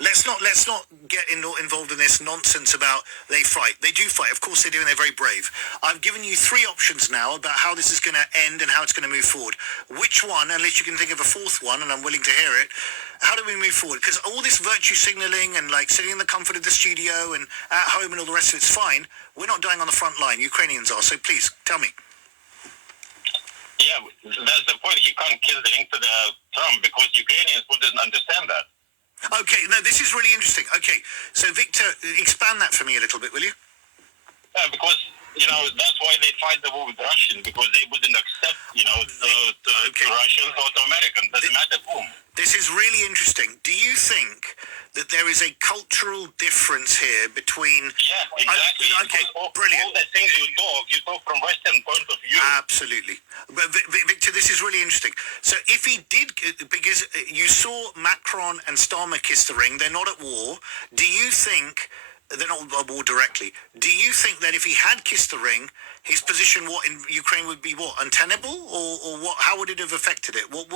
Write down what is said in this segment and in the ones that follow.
let's not get involved in this nonsense about they fight. They do fight. Of course they do, and they're very brave. I've given you 3 options now about how this is going to end and how it's going to move forward. Which one, unless you can think of a 4th one, and I'm willing to hear it, how do we move forward? Because all this virtue signaling and like sitting in the comfort of the studio and at home and all the rest of it's fine. We're not dying on the front line. Ukrainians are. So please, tell me. Yeah, that's the point. He can't kiss the link to the Trump because Ukrainians wouldn't understand that. Okay, no, this is really interesting. Okay, so Victor, expand that for me a little bit, will you? Yeah, because, that's why they fight the war with Russians, because they wouldn't accept, to Russians or to Americans, doesn't matter whom. This is really interesting. Do you think that there is a cultural difference here between... Yeah, exactly. Okay, brilliant. All the things you talk from Western point of view. Absolutely. But Victor, this is really interesting. So if he did, because you saw Macron and Starmer kiss the ring, they're not at war. Do you think... They're not at war directly. Do you think that if he had kissed the ring, his position in Ukraine would be untenable, or what? How would it have affected it? What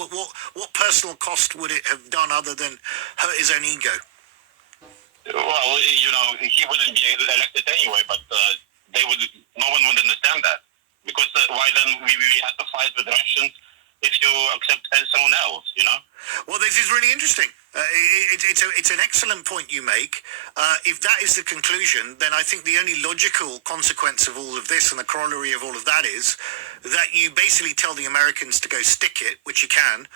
personal cost would it have done other than hurt his own ego? Well, he wouldn't be elected anyway, but no one would understand that, because why then we had to fight with Russians if you accept someone else, Well, this is really interesting. It's an excellent point you make. If that is the conclusion, then I think the only logical consequence of all of this and the corollary of all of that is that you basically tell the Americans to go stick it, which you can,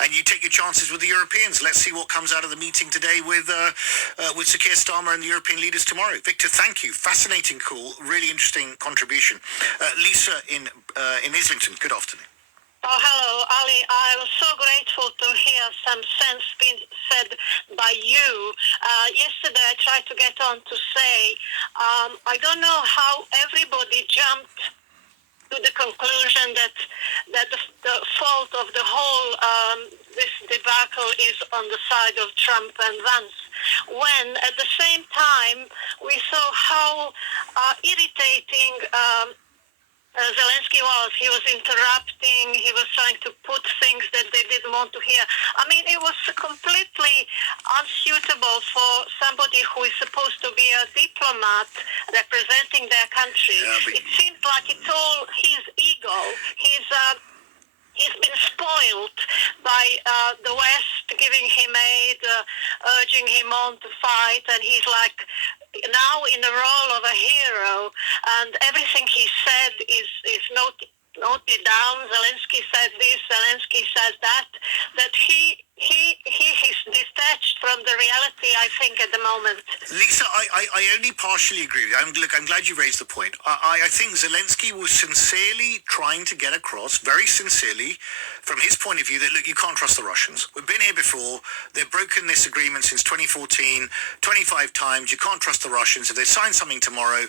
and you take your chances with the Europeans. Let's see what comes out of the meeting today with Sir Keir Starmer and the European leaders tomorrow. Victor, thank you. Fascinating call. Really interesting contribution. Lisa in Islington, good afternoon. Oh, hello, Ali. I was so grateful to hear some sense being said by you. Yesterday I tried to get on to say, I don't know how everybody jumped to the conclusion that the fault of the whole this debacle is on the side of Trump and Vance, when at the same time we saw how irritating Zelensky was. He was interrupting. He was trying to put things that they didn't want to hear. I mean, it was completely unsuitable for somebody who is supposed to be a diplomat representing their country. Yeah, it seems like it's all his ego. He's been spoiled by the West giving him aid, urging him on to fight, and he's like now in the role of a hero, and everything he said is noted down. Zelensky said this, Zelensky said that he is detached from the reality, I think, at the moment. Lisa, I only partially agree with you. I'm glad you raised the point. I think Zelensky was sincerely trying to get across, very sincerely, from his point of view, that, look, you can't trust the Russians. We've been here before. They've broken this agreement since 2014, 25 times. You can't trust the Russians. If they sign something tomorrow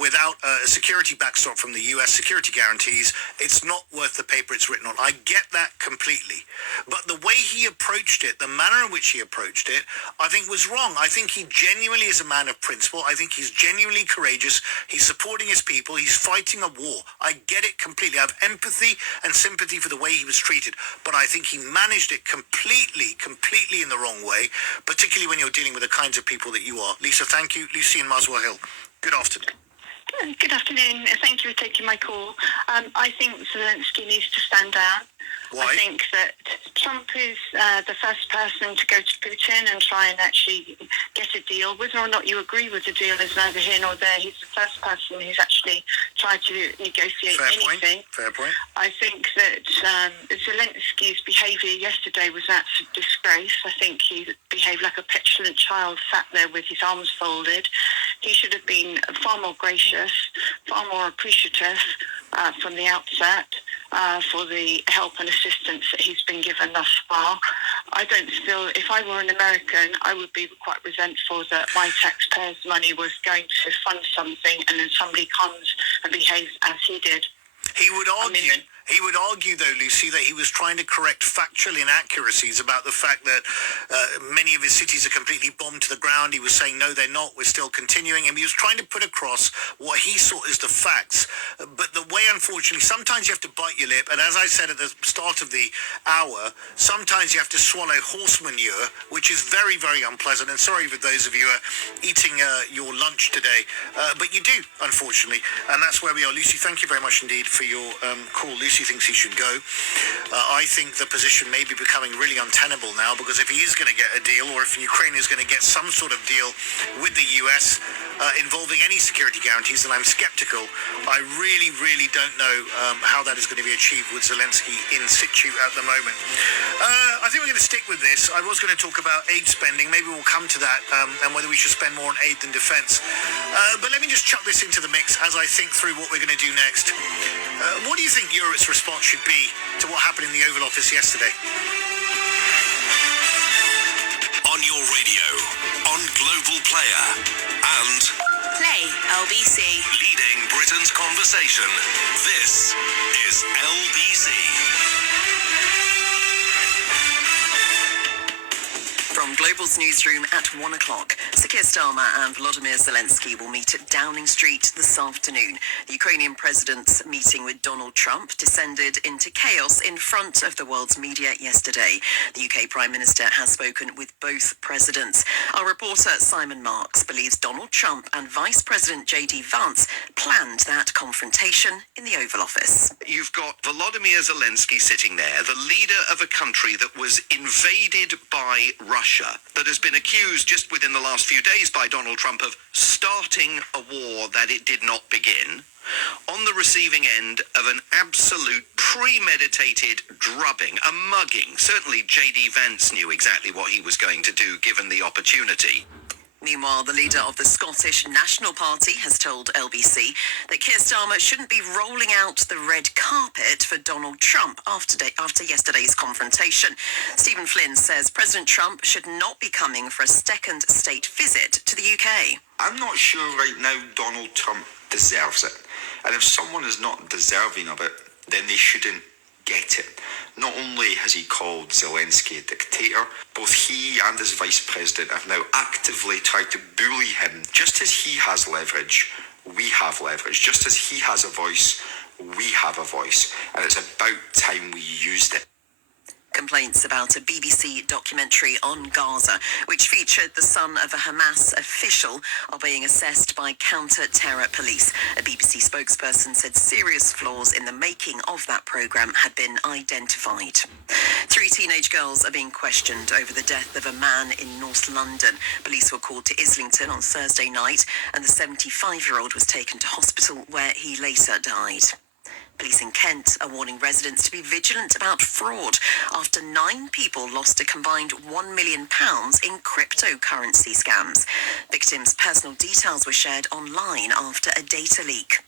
without a security backstop from the US, security guarantees, it's not worth the paper it's written on. I get that completely. But the way he approached it, the manner in which he approached it, I think was wrong. I think he genuinely is a man of principle. I think he's genuinely courageous. He's supporting his people. He's fighting a war. I get it completely. I have empathy and sympathy for the way he was treated. But I think he managed it completely in the wrong way, particularly when you're dealing with the kinds of people that you are. Lisa, thank you. Lucy in Muswell Hill. Good afternoon. Good afternoon. Thank you for taking my call. I think Zelensky needs to stand down. Why? I think that Trump is the first person to go to Putin and try and actually get a deal. Whether or not you agree with the deal is neither here nor there. He's the first person who's actually tried to negotiate anything. Fair point. I think that Zelensky's behaviour yesterday was an absolute disgrace. I think he behaved like a petulant child sat there with his arms folded. He should have been far more gracious, far more appreciative from the outset for the help and assistance that he's been given thus far. I don't feel, if I were an American, I would be quite resentful that my taxpayers' money was going to fund something and then somebody comes and behaves as he did. He would argue, He would argue, though, Lucy, that he was trying to correct factual inaccuracies about the fact that many of his cities are completely bombed to the ground. He was saying, no, they're not. We're still continuing. And he was trying to put across what he saw as the facts. But the way, unfortunately, sometimes you have to bite your lip. And as I said at the start of the hour, sometimes you have to swallow horse manure, which is very, very unpleasant. And sorry for those of you who are eating your lunch today. But you do, unfortunately. And that's where we are. Lucy, thank you very much indeed for your call. Lucy thinks he should go. I think the position may be becoming really untenable now, because if he is going to get a deal, or if Ukraine is going to get some sort of deal with the US involving any security guarantees, then I'm skeptical. I really, really don't know how that is going to be achieved with Zelensky in situ at the moment. I think we're going to stick with this. I was going to talk about aid spending. Maybe we'll come to that, and whether we should spend more on aid than defense. But let me just chuck this into the mix as I think through what we're going to do next. What do you think Europe's response should be to what happened in the Oval Office yesterday? On your radio, on Global Player, and Play LBC. leading Britain's conversation. This is LBC. From Global's newsroom at 1 o'clock, Sir Keir Starmer and Volodymyr Zelensky will meet at Downing Street this afternoon. The Ukrainian president's meeting with Donald Trump descended into chaos in front of the world's media yesterday. The UK Prime Minister has spoken with both presidents. Our reporter Simon Marks believes Donald Trump and Vice President J.D. Vance planned that confrontation in the Oval Office. You've got Volodymyr Zelensky sitting there, the leader of a country that was invaded by Russia, that has been accused just within the last few days by Donald Trump of starting a war that it did not begin, on the receiving end of an absolute premeditated drubbing, a mugging. Certainly J.D. Vance knew exactly what he was going to do given the opportunity. Meanwhile, the leader of the Scottish National Party has told LBC that Keir Starmer shouldn't be rolling out the red carpet for Donald Trump after yesterday's confrontation. Stephen Flynn says President Trump should not be coming for a second state visit to the UK. I'm not sure right now Donald Trump deserves it. And if someone is not deserving of it, then they shouldn't get it. Not only has he called Zelensky a dictator, both he and his vice president have now actively tried to bully him. Just as he has leverage, we have leverage. Just as he has a voice, we have a voice. And it's about time we used it. Complaints about a BBC documentary on Gaza, which featured the son of a Hamas official, are being assessed by counter-terror police. A BBC spokesperson said serious flaws in the making of that programme had been identified. 3 teenage girls are being questioned over the death of a man in North London. Police were called to Islington on Thursday night, and the 75-year-old was taken to hospital where he later died. Police in Kent are warning residents to be vigilant about fraud after 9 people lost a combined £1 million in cryptocurrency scams. Victims' personal details were shared online after a data leak.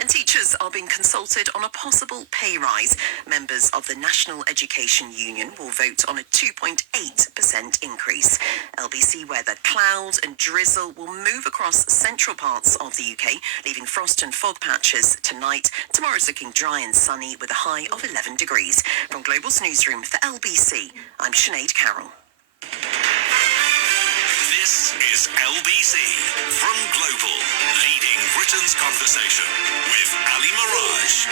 And teachers are being consulted on a possible pay rise. Members of the National Education Union will vote on a 2.8% increase. LBC weather: clouds and drizzle will move across central parts of the UK, leaving frost and fog patches tonight. Tomorrow's looking dry and sunny with a high of 11 degrees. From Global's newsroom for LBC, I'm Sinead Carroll. This is LBC from Global, leading Britain's conversation with Ali Mirage.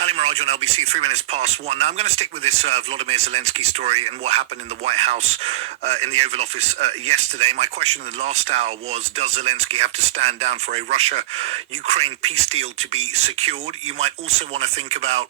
Ali Mirage on LBC, 3 minutes past 1. Now, I'm going to stick with this Volodymyr Zelensky story and what happened in the White House in the Oval Office yesterday. My question in the last hour was, does Zelensky have to stand down for a Russia-Ukraine peace deal to be secured? You might also want to think about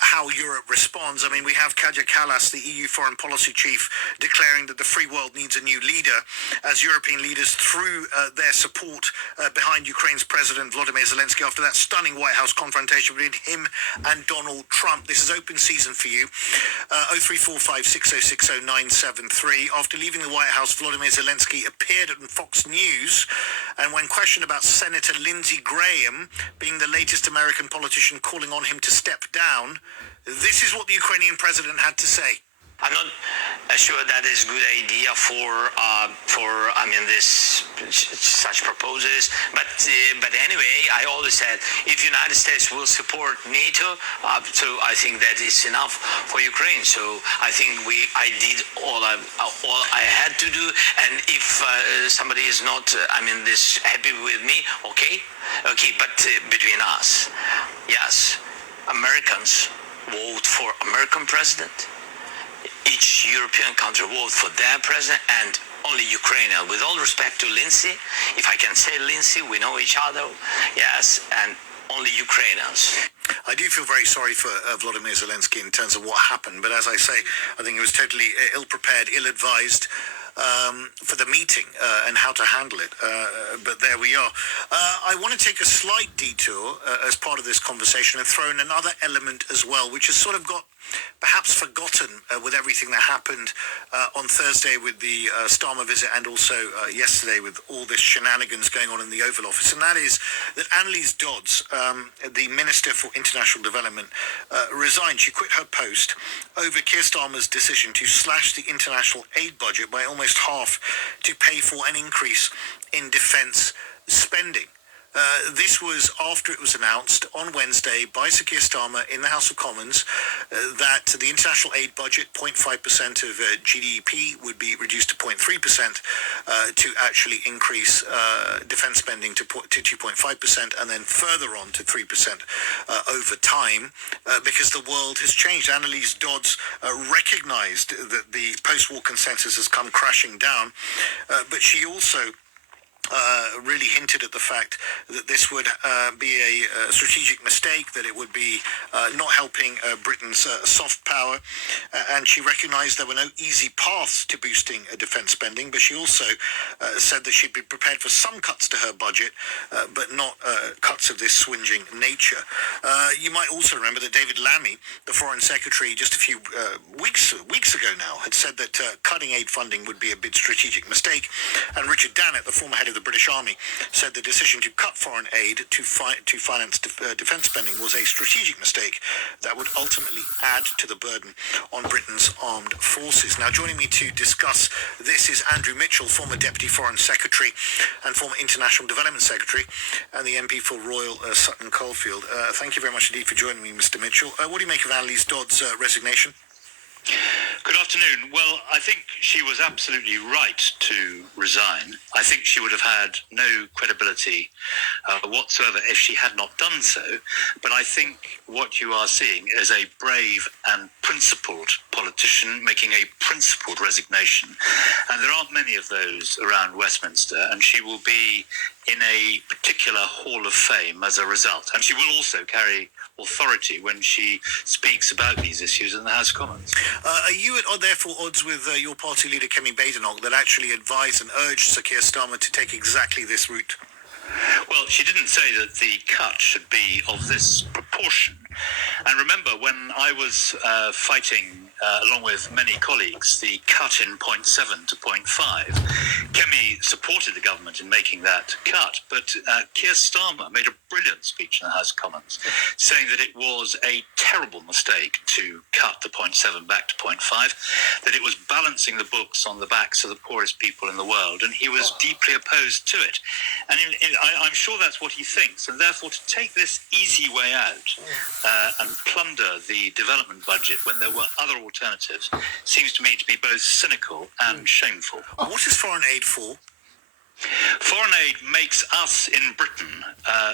how Europe responds. I mean, we have Kaja Kallas, the EU foreign policy chief, declaring that the free world needs a new leader, as European leaders threw their support behind Ukraine's President Volodymyr Zelensky after that stunning White House confrontation between him and Donald Trump. This is open season for you. 0345 6060 973. After leaving the White House, Volodymyr Zelensky appeared on Fox News, and when questioned about Senator Lindsey Graham being the latest American politician calling on him to step down, this is what the Ukrainian president had to say. I'm not sure that is a good idea for this such proposals. But anyway, I always said if United States will support NATO, so I think that is enough for Ukraine. So I think I did all I had to do. And if somebody is not this happy with me, okay. But between us, yes, Americans vote for American president. Each European country vote for their president, and only Ukraine. With all respect to Lindsay, if I can say Lindsay, we know each other, yes, and only Ukrainians. I do feel very sorry for Volodymyr Zelensky in terms of what happened, but as I say, I think he was totally ill-prepared, ill-advised for the meeting and how to handle it. But there we are. I want to take a slight detour as part of this conversation and throw in another element as well, which has sort of got perhaps forgotten with everything that happened on Thursday with the Starmer visit and also yesterday with all this shenanigans going on in the Oval Office, and that is that Annelies Dodds, the Minister for International Development, resigned. She quit her post over Keir Starmer's decision to slash the international aid budget by almost half to pay for an increase in defence spending. This was after it was announced on Wednesday by Sir Keir Starmer in the House of Commons that the international aid budget, 0.5% of GDP, would be reduced to 0.3% to actually increase defence spending to 2.5% and then further on to 3% over time because the world has changed. Annelies Dodds recognised that the post-war consensus has come crashing down, but she also really hinted at the fact that this would be a strategic mistake, that it would be not helping Britain's soft power, and she recognised there were no easy paths to boosting defence spending, but she also said that she'd be prepared for some cuts to her budget, but not cuts of this swinging nature. You might also remember that David Lammy, the Foreign Secretary, just a few weeks ago now, had said that cutting aid funding would be a big strategic mistake, and Richard Dannett, the former head of the British Army, said the decision to cut foreign aid to finance defence spending was a strategic mistake that would ultimately add to the burden on Britain's armed forces. Now, joining me to discuss this is Andrew Mitchell, former Deputy Foreign Secretary and former International Development Secretary, and the MP for Royal Sutton Coldfield. Thank you very much indeed for joining me, Mr. Mitchell. What do you make of Annelies Dodds' resignation? Good afternoon. Well, I think she was absolutely right to resign. I think she would have had no credibility whatsoever if she had not done so. But I think what you are seeing is a brave and principled politician making a principled resignation. And there aren't many of those around Westminster, and she will be in a particular hall of fame as a result. And she will also carry authority when she speaks about these issues in the House of Commons. Are you therefore odds with your party leader Kemi Badenoch that actually advised and urged Sir Keir Starmer to take exactly this route? Well, she didn't say that the cut should be of this proportion. And remember, when I was fighting, along with many colleagues, the cut in 0.7 to 0.5, Kemi supported the government in making that cut. But Keir Starmer made a brilliant speech in the House of Commons, saying that it was a terrible mistake to cut the 0.7 back to 0.5, that it was balancing the books on the backs of the poorest people in the world, and he was deeply opposed to it. And I'm sure that's what he thinks, and therefore to take this easy way out and plunder the development budget when there were other alternatives seems to me to be both cynical and shameful. What is foreign aid for? Foreign aid makes us in Britain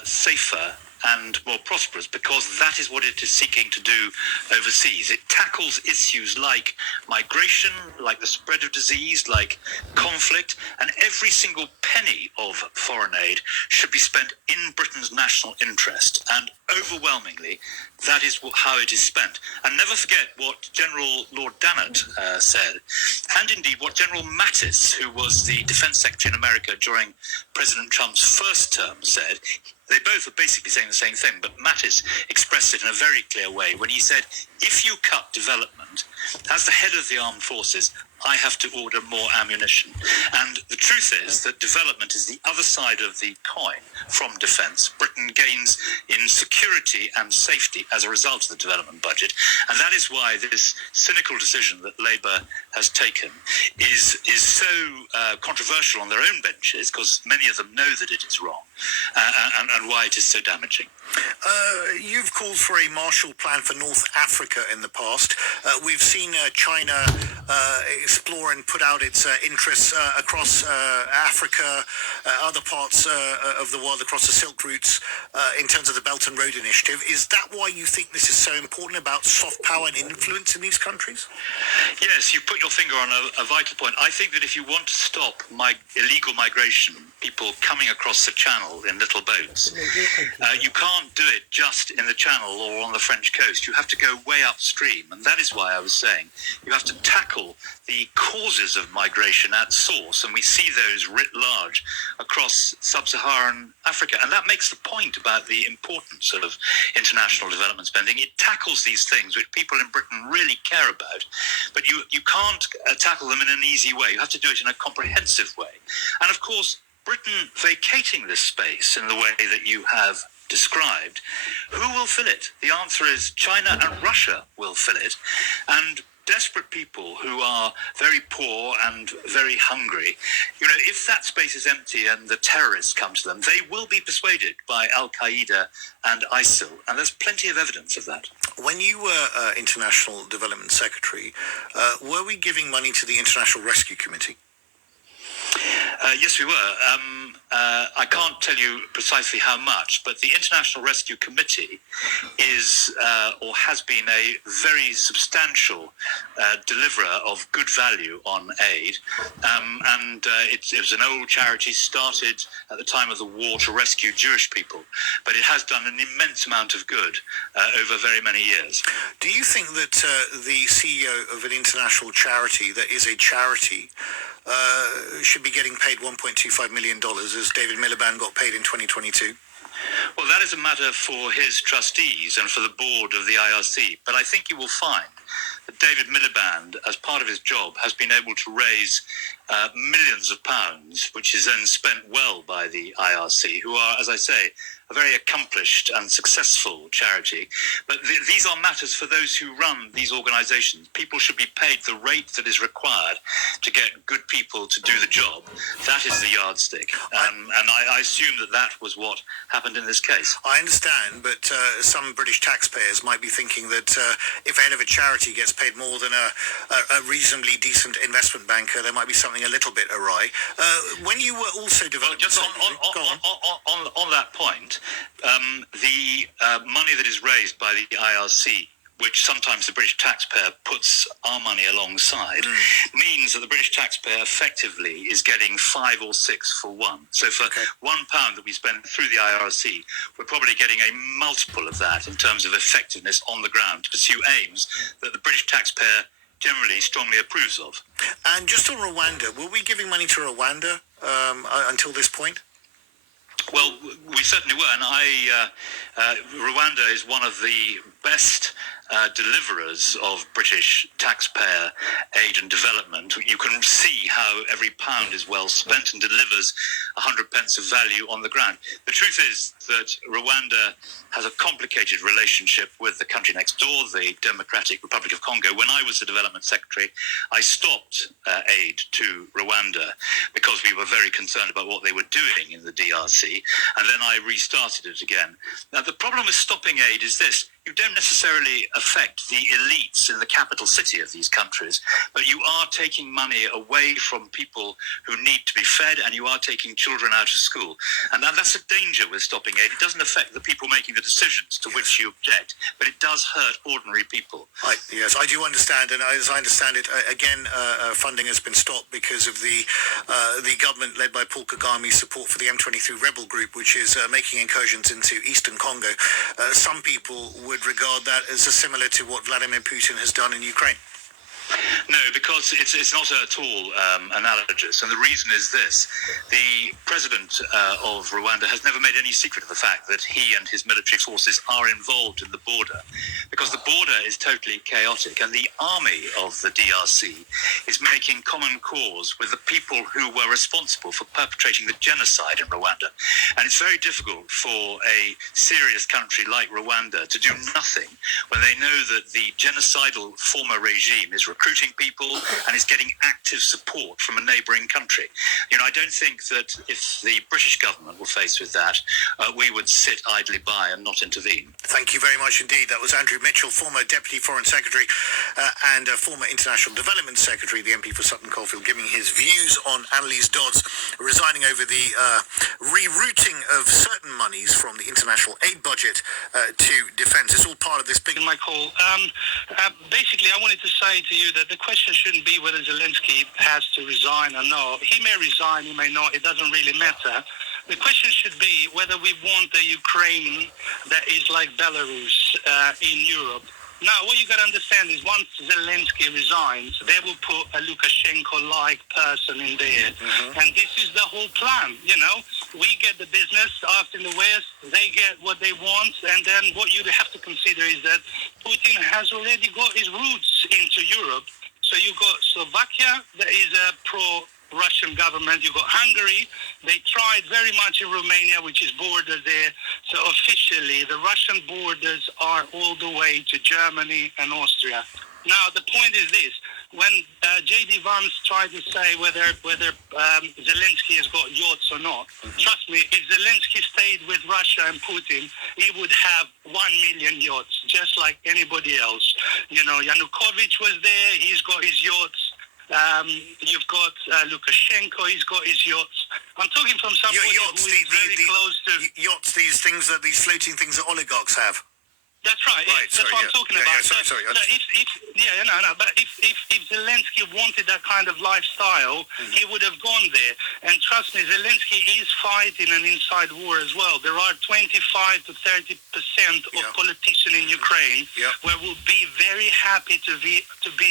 safer and more prosperous because that is what it is seeking to do overseas. It tackles issues like migration, like the spread of disease, like conflict, and every single penny of foreign aid should be spent in Britain's national interest, and overwhelmingly that is how it is spent. And never forget what General Lord Dannett said, and indeed what General Mattis, who was the Defence Secretary in America during President Trump's first term, said. They both are basically saying the same thing, but Mattis expressed it in a very clear way when he said, if you cut development, as the head of the armed forces, I have to order more ammunition. And the truth is that development is the other side of the coin from defence. Britain gains in security and safety as a result of the development budget. And that is why this cynical decision that Labour has taken is so controversial on their own benches, because many of them know that it is wrong, and why it is so damaging. You've called for a Marshall Plan for North Africa in the past. We've seen China explore and put out its interests across Africa, other parts of the world, across the Silk routes, in terms of the Belt and Road Initiative. Is that why you think this is so important about soft power and influence in these countries? Yes, you put your finger on a vital point. I think that if you want to stop illegal migration, people coming across the channel in little boats, you can't do it just in the channel or on the French coast. You have to go way upstream, and that is why I was saying you have to tackle the causes of migration at source, and we see those writ large across sub-Saharan Africa. And that makes the point about the importance of international development spending. It tackles these things which people in Britain really care about, but you can't tackle them in an easy way. You have to do it in a comprehensive way. And of course, Britain vacating this space in the way that you have described, who will fill it? The answer is China and Russia will fill it. And desperate people who are very poor and very hungry, if that space is empty and the terrorists come to them, they will be persuaded by Al-Qaeda and ISIL. And there's plenty of evidence of that. When you were International Development Secretary, were we giving money to the International Rescue Committee? Yes, we were. I can't tell you precisely how much, but the International Rescue Committee is or has been a very substantial deliverer of good value on aid. It was an old charity started at the time of the war to rescue Jewish people, but it has done an immense amount of good over very many years. Do you think that the CEO of an international charity that is a charity should be getting paid $1.25 million as David Miliband got paid in 2022? Well, that is a matter for his trustees and for the board of the IRC. But I think you will find that David Miliband, as part of his job, has been able to raise millions of pounds, which is then spent well by the IRC, who are, as I say, a very accomplished and successful charity. But these are matters for those who run these organisations. People should be paid the rate that is required to get good people to do the job. That is the yardstick. And I assume that was what happened in this case. I understand, but some British taxpayers might be thinking that if a head of a charity gets paid more than a reasonably decent investment banker, there might be something a little bit awry. When you were also developing... On that point, the money that is raised by the IRC, which sometimes the British taxpayer puts our money alongside, means that the British taxpayer effectively is getting 5 or 6 for 1. So for £1 that we spend through the IRC, we're probably getting a multiple of that in terms of effectiveness on the ground to pursue aims that the British taxpayer generally strongly approves of. And just on Rwanda, were we giving money to Rwanda until this point? Well, we certainly were, and Rwanda is one of the best deliverers of British taxpayer aid and development. You can see how every pound is well spent and delivers 100 pence of value on the ground. The truth is that Rwanda has a complicated relationship with the country next door, the Democratic Republic of Congo. When I was the development secretary, I stopped aid to Rwanda because we were very concerned about what they were doing in the DRC, and then I restarted it again. Now, the problem with stopping aid is this: you don't necessarily affect the elites in the capital city of these countries, but you are taking money away from people who need to be fed, and you are taking children out of school. And that's a danger with stopping aid. It doesn't affect the people making the decisions to which you object, but it does hurt ordinary people. Yes, I do understand, and as I understand it, again, funding has been stopped because of the government led by Paul Kagame support for the M23 rebel group, which is making incursions into eastern Congo. Some people would regard that as similar to what Vladimir Putin has done in Ukraine. No, because it's not at all analogous, and the reason is this: the president of Rwanda has never made any secret of the fact that he and his military forces are involved in the border, because the border is totally chaotic, and the army of the DRC is making common cause with the people who were responsible for perpetrating the genocide in Rwanda, and it's very difficult for a serious country like Rwanda to do nothing when they know that the genocidal former regime is recruiting people and is getting active support from a neighbouring country. I don't think that if the British government were faced with that, we would sit idly by and not intervene. Thank you very much indeed. That was Andrew Mitchell, former Deputy Foreign Secretary and former International Development Secretary, the MP for Sutton Coldfield, giving his views on Annalise Dodds resigning over the rerouting of certain monies from the international aid budget to defence. It's all part of this big... Michael, basically I wanted to say to you that the question shouldn't be whether Zelensky has to resign or not. He may resign, he may not, it doesn't really matter. The question should be whether we want a Ukraine that is like Belarus in Europe. Now, what you got to understand is once Zelensky resigns, they will put a Lukashenko-like person in there. And this is the whole plan, We get the business out in the West, they get what they want, and then what you have to consider is that Putin has already got his roots into Europe. So you've got Slovakia, that is a pro-Russian government. You've got Hungary. They tried very much in Romania, which is border there. So officially, the Russian borders are all the way to Germany and Austria. Now, the point is this. When J.D. Vance tried to say whether Zelensky has got yachts or not, trust me, if Zelensky stayed with Russia and Putin, he would have 1 million yachts, just like anybody else. Yanukovych was there, he's got his yachts. You've got Lukashenko, he's got his yachts. I'm talking from somebody who is very close to... Yachts, these floating things that oligarchs have. That's right. That's what I'm talking about. Sorry. But if Zelensky wanted that kind of lifestyle, he would have gone there. And trust me, Zelensky is fighting an inside war as well. There are 25 to 30% of politicians in Ukraine where will be very happy to be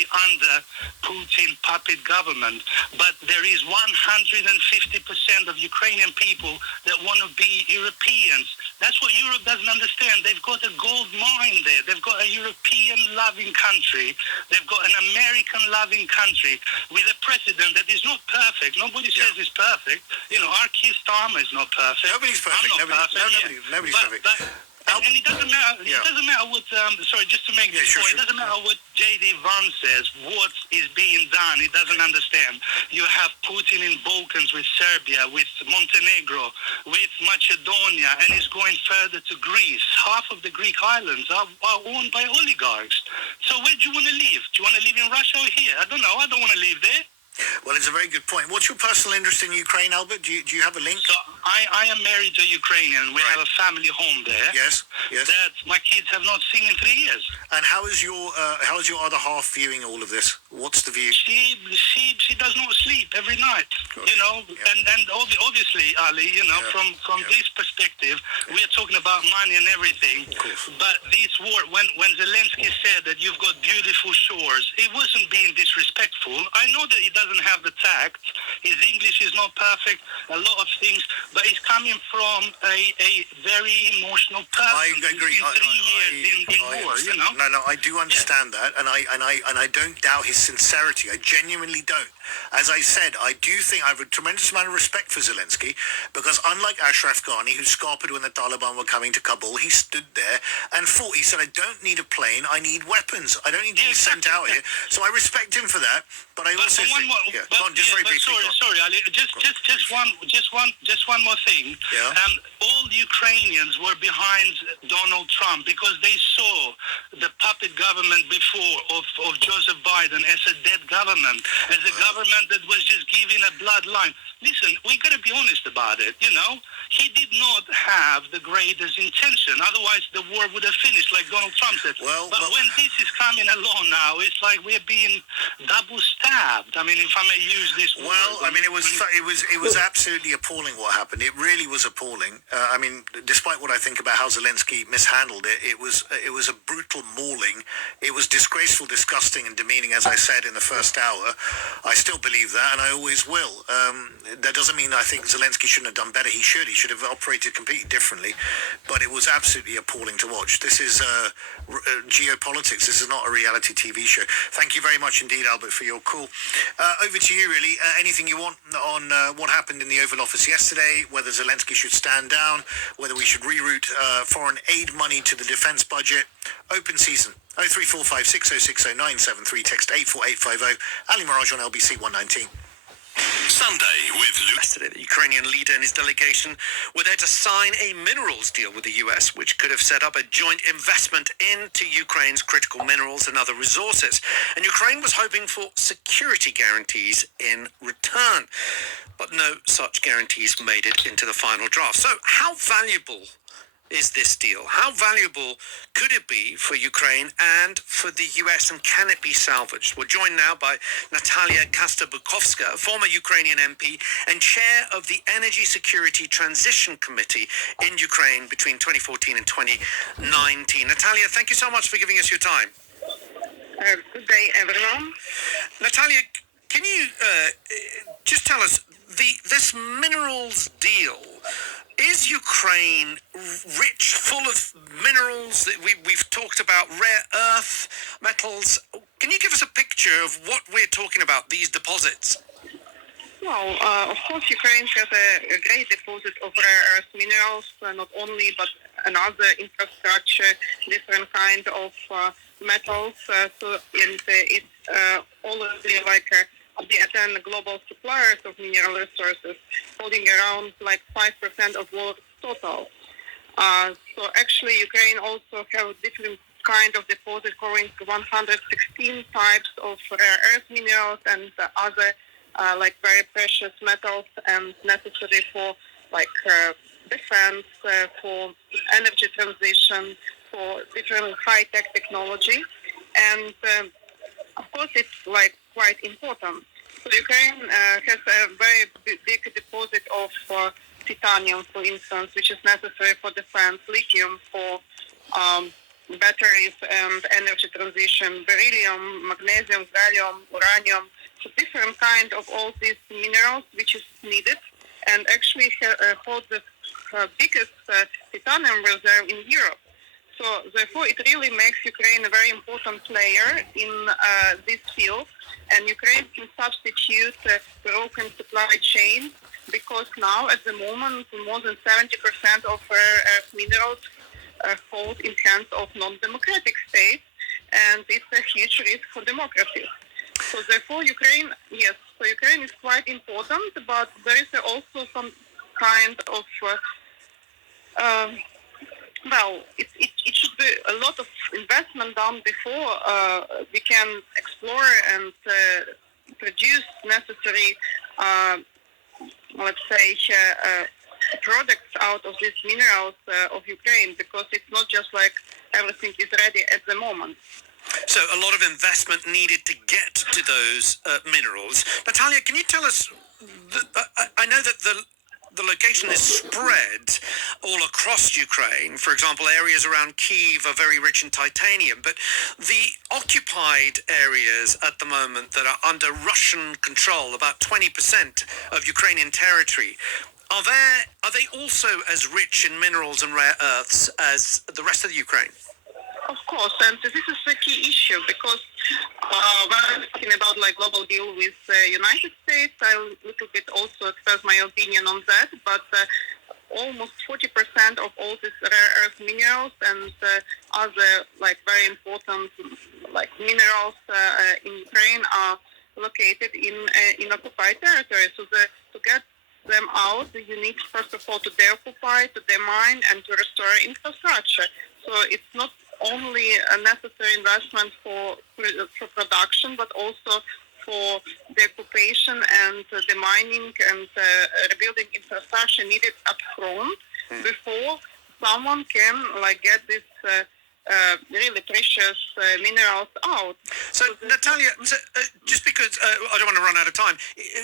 under Putin puppet government. But there is 150% of Ukrainian people that want to be Europeans. That's what Europe doesn't understand. They've got a gold mine there. They've got a European-loving country. They've got an American-loving country with a president that is not perfect. Nobody says he's perfect. Our Keir Starmer is not perfect. Nobody's perfect. I'm not perfect. Nobody's perfect. And it doesn't matter. It doesn't matter what. Just to make this point, it doesn't matter what J.D. Vance says. What is being done, he doesn't understand. You have Putin in Balkans with Serbia, with Montenegro, with Macedonia, and he's going further to Greece. Half of the Greek islands are owned by oligarchs. So where do you want to live? Do you want to live in Russia or here? I don't know. I don't want to live there. Well, it's a very good point. What's your personal interest in Ukraine, Albert? Do you have a link? So I am married to a Ukrainian. We have a family home there. Yes. That my kids have not seen in 3 years. And how is your other half viewing all of this? What's the view? She does not sleep every night. And obviously, Ali, from this perspective, we are talking about money and everything. But this war, when Zelensky said that you've got beautiful shores, it wasn't being disrespectful. I know that he doesn't have the tact. His English is not perfect, a lot of things, but he's coming from a very emotional person. I agree. He's been 3 years in war, No, I do understand that, and I don't doubt his sincerity. I genuinely don't. As I said, I do think I have a tremendous amount of respect for Zelensky, because unlike Ashraf Ghani, who scarpered when the Taliban were coming to Kabul, he stood there and fought. He said, I don't need a plane, I need weapons. I don't need to be sent out here. So I respect him for that, but I also think... Sorry, Ali. Just one more thing. All Ukrainians were behind Donald Trump because they saw the puppet government before of Joseph Biden as a dead government, as a government that was just giving a bloodline. Listen, we got to be honest about it. He did not have the greatest intention. Otherwise, the war would have finished, like Donald Trump said. But when this is coming along now, it's like we're being double-stacked. stabbed. I mean, if I may use this word. Well, I mean, it was absolutely appalling what happened. It really was appalling. I mean, despite what I think about how Zelensky mishandled it, it was a brutal mauling. It was disgraceful, disgusting, and demeaning, as I said in the first hour. I still believe that, and I always will. That doesn't mean I think Zelensky shouldn't have done better. He should. He should have operated completely differently. But it was absolutely appalling to watch. This is geopolitics. This is not a reality TV show. Thank you very much indeed, Albert, for your call. Over to you, really. Anything you want on what happened in the Oval Office yesterday, whether Zelensky should stand down, whether we should reroute foreign aid money to the defence budget. Open season. 0345 6060 973, text 84850. Ali Mirage on LBC 119. Sunday with Luke. Yesterday, the Ukrainian leader and his delegation were there to sign a minerals deal with the US, which could have set up a joint investment into Ukraine's critical minerals and other resources. And Ukraine was hoping for security guarantees in return. But no such guarantees made it into the final draft. So how valuable is this deal? How valuable could it be for Ukraine and for the US, and can it be salvaged? We're joined now by Natalia Kastabukovska, former Ukrainian MP and chair of the Energy Security Transition Committee in Ukraine between 2014 and 2019. Natalia, thank you so much for giving us your time. Good day, everyone. Natalia, can you just tell us, this minerals deal, is Ukraine rich, full of minerals? We've talked about rare earth metals. Can you give us a picture of what we're talking about, these deposits? Well, of course, Ukraine has a great deposit of rare earth minerals, not only, but another infrastructure, different kind of metals. It's already like the global suppliers of mineral resources, holding around like 5% of world total. So actually, Ukraine also have different kind of deposit covering 116 types of rare earth minerals and other like very precious metals and necessary for like defense, for energy transition, for different high-tech technology. And of course, it's like quite important. So Ukraine has a very big deposit of titanium, for instance, which is necessary for defense, lithium for batteries and energy transition, beryllium, magnesium, gallium, uranium, so different kind of all these minerals which is needed, and actually hold the biggest titanium reserve in Europe. So therefore, it really makes Ukraine a very important player in this field, and Ukraine can substitute broken supply chain, because now at the moment more than 70% of rare earth minerals hold in hands of non-democratic states, and it's a huge risk for democracy. So therefore, Ukraine is quite important, but there is also some kind of it should be a lot of investment done before we can explore and produce necessary, let's say, products out of these minerals of Ukraine, because it's not just like everything is ready at the moment. So a lot of investment needed to get to those minerals. Natalia, can you tell us, I know that the location is spread all across Ukraine. For example, areas around Kyiv are very rich in titanium, but the occupied areas at the moment that are under Russian control, about 20% of Ukrainian territory, are they also as rich in minerals and rare earths as the rest of the Ukraine? Of course, and this is a key issue, because when I'm talking about like global deal with the United States, I'll a little bit also express my opinion on that, but almost 40% of all these rare earth minerals and other like very important like minerals in Ukraine are located in occupied territory. So to get them out, you need first of all to deoccupy, to demine, and to restore infrastructure. So it's not only a necessary investment for production, but also for the occupation and the mining and rebuilding infrastructure needed up front before someone can like get this really precious minerals out. So, Natalia, just because I don't want to run out of time,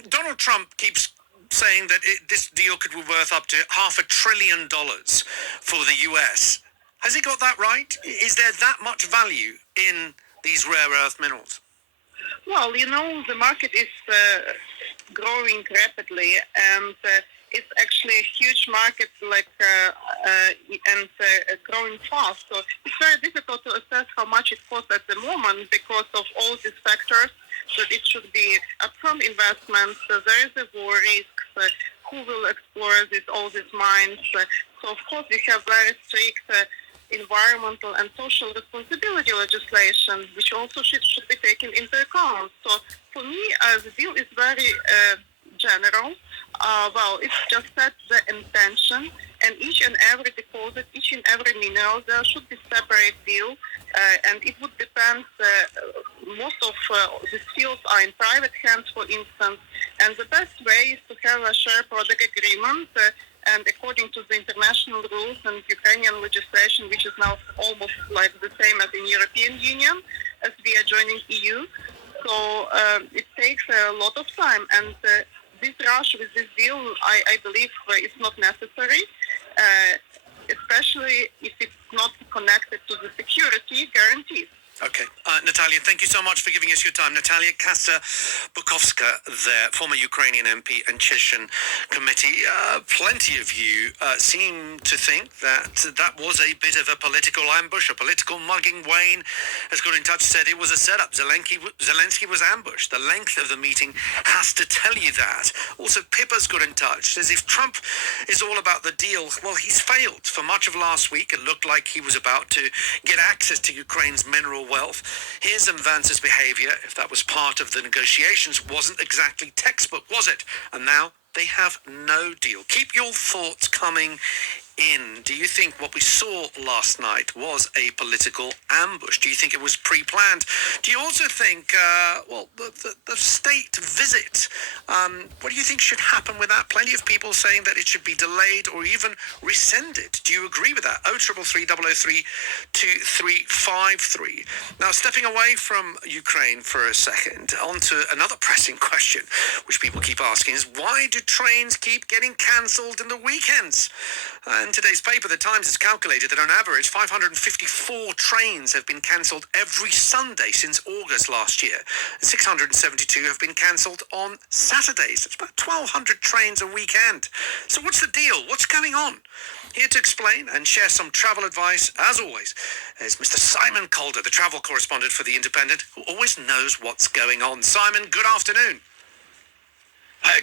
Donald Trump keeps saying that this deal could be worth up to $500 billion for the US. Has he got that right? Is there that much value in these rare earth minerals? Well, the market is growing rapidly, and it's actually a huge market, and growing fast. So it's very difficult to assess how much it costs at the moment because of all these factors. That it should be upfront investments. There is a war risk. Who will explore all these mines? So of course we have very strict environmental and social responsibility legislation, which also should be taken into account. So for me, the deal is very general. It's just that the intention, and each and every deposit, each and every mineral, there should be separate deal, and it would depend. Most of these fields are in private hands, for instance, and the best way is to have a share product agreement. And according to the international rules and Ukrainian legislation, which is now almost like the same as in European Union, as we are joining EU. So it takes a lot of time. And this rush with this deal, I believe, is not necessary, especially if it's not connected to the security guarantees. Okay. Natalia, thank you so much for giving us your time. Natalia Kasa-Bukovska, there, former Ukrainian MP and Chechen committee. Plenty of you seem to think that was a bit of a political ambush, a political mugging. Wayne has got in touch, said it was a setup. Zelensky was ambushed. The length of the meeting has to tell you that. Also, Pippa's got in touch, says if Trump is all about the deal, well, he's failed. For much of last week, it looked like he was about to get access to Ukraine's mineral wealth. His and Vance's behavior, if that was part of the negotiations, wasn't exactly textbook, was it? And now they have no deal. Keep your thoughts coming in. Do you think what we saw last night was a political ambush? Do you think it was pre-planned? Do you also think, the state visit, what do you think should happen with that? Plenty of people saying that it should be delayed or even rescinded. Do you agree with that? 033003 2353. Now, stepping away from Ukraine for a second, on to another pressing question, which people keep asking, is why do trains keep getting cancelled in the weekends? In today's paper, The Times has calculated that on average, 554 trains have been cancelled every Sunday since August last year. 672 have been cancelled on Saturdays. It's about 1,200 trains a weekend. So what's the deal? What's going on? Here to explain and share some travel advice, as always, is Mr. Simon Calder, the travel correspondent for The Independent, who always knows what's going on. Simon, good afternoon.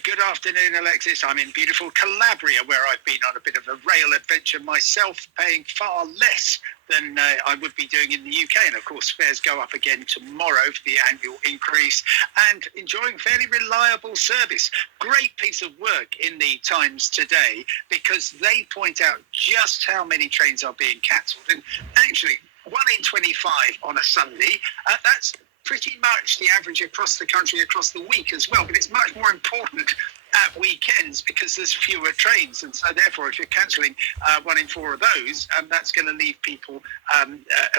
Good afternoon, Alexis. I'm in beautiful Calabria, where I've been on a bit of a rail adventure myself, paying far less than I would be doing in the UK. And of course, fares go up again tomorrow for the annual increase, and enjoying fairly reliable service. Great piece of work in the Times today, because they point out just how many trains are being cancelled. And actually, 1 in 25 on a Sunday, that's pretty much the average across the country, across the week as well. But it's much more important at weekends because there's fewer trains. And so therefore, if you're cancelling 1 in 4 of those, that's going to leave people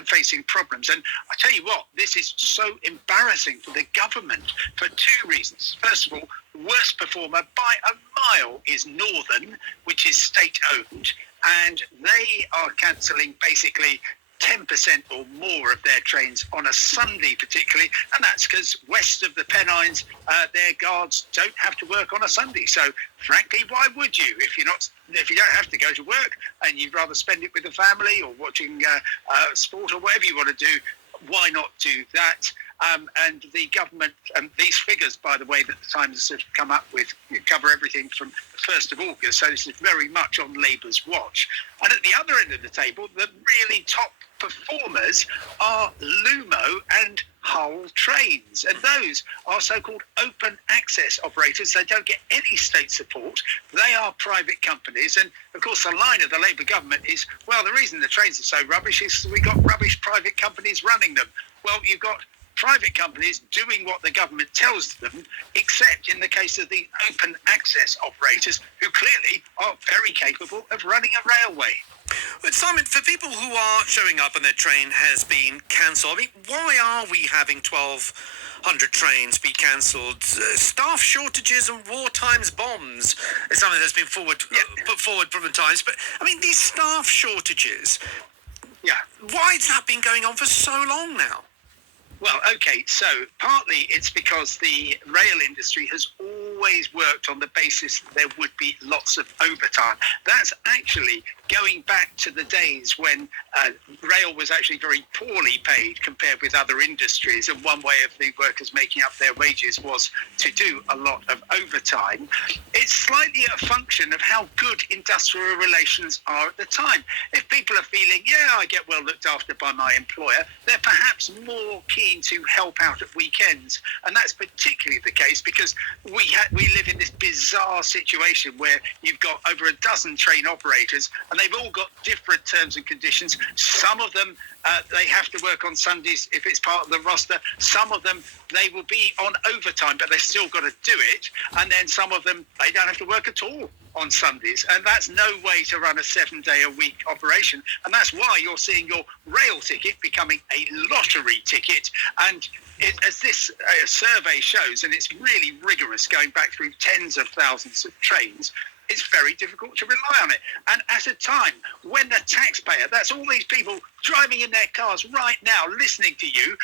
facing problems. And I tell you what, this is so embarrassing for the government for 2 reasons. First of all, worst performer by a mile is Northern, which is state-owned, and they are cancelling basically 10% or more of their trains on a Sunday particularly, and that's because west of the Pennines, their guards don't have to work on a Sunday. So frankly, why would you? If you don't have to go to work and you'd rather spend it with the family or watching sport or whatever you want to do, why not do that? And the government, these figures, by the way, that the Times have come up with, cover everything from the 1st of August, so this is very much on Labour's watch. And at the other end of the table, the really top performers are Lumo and Hull Trains, and those are so-called open access operators. They don't get any state support. They are private companies, and of course the line of the Labour government is, well, the reason the trains are so rubbish is we got rubbish private companies running them. Well, you've got private companies doing what the government tells them, except in the case of the open access operators, who clearly are very capable of running a railway. But Simon, for people who are showing up and their train has been cancelled, I mean, why are we having 1,200 trains be cancelled? Staff shortages and war times bombs is something that's been put forward from the Times. But, I mean, these staff shortages, why has that been going on for so long now? Well, okay, so partly it's because the rail industry has always worked on the basis that there would be lots of overtime. That's actually going back to the days when rail was actually very poorly paid compared with other industries, and one way of the workers making up their wages was to do a lot of overtime. It's slightly a function of how good industrial relations are at the time. If people are feeling, I get well looked after by my employer, they're perhaps more keen to help out at weekends, and that's particularly the case because we live in this bizarre situation where you've got over a dozen train operators and they've all got different terms and conditions. Some of them they have to work on Sundays if it's part of the roster. Some of them they will be on overtime, but they've still got to do it. And then some of them they don't have to work at all on Sundays, and that's no way to run a 7-day-a-week operation. And that's why you're seeing your rail ticket becoming a lottery ticket. And as this survey shows, and it's really rigorous, going back through tens of thousands of trains, it's very difficult to rely on it. And at a time when the taxpayer, that's all these people driving in their cars right now, listening to you,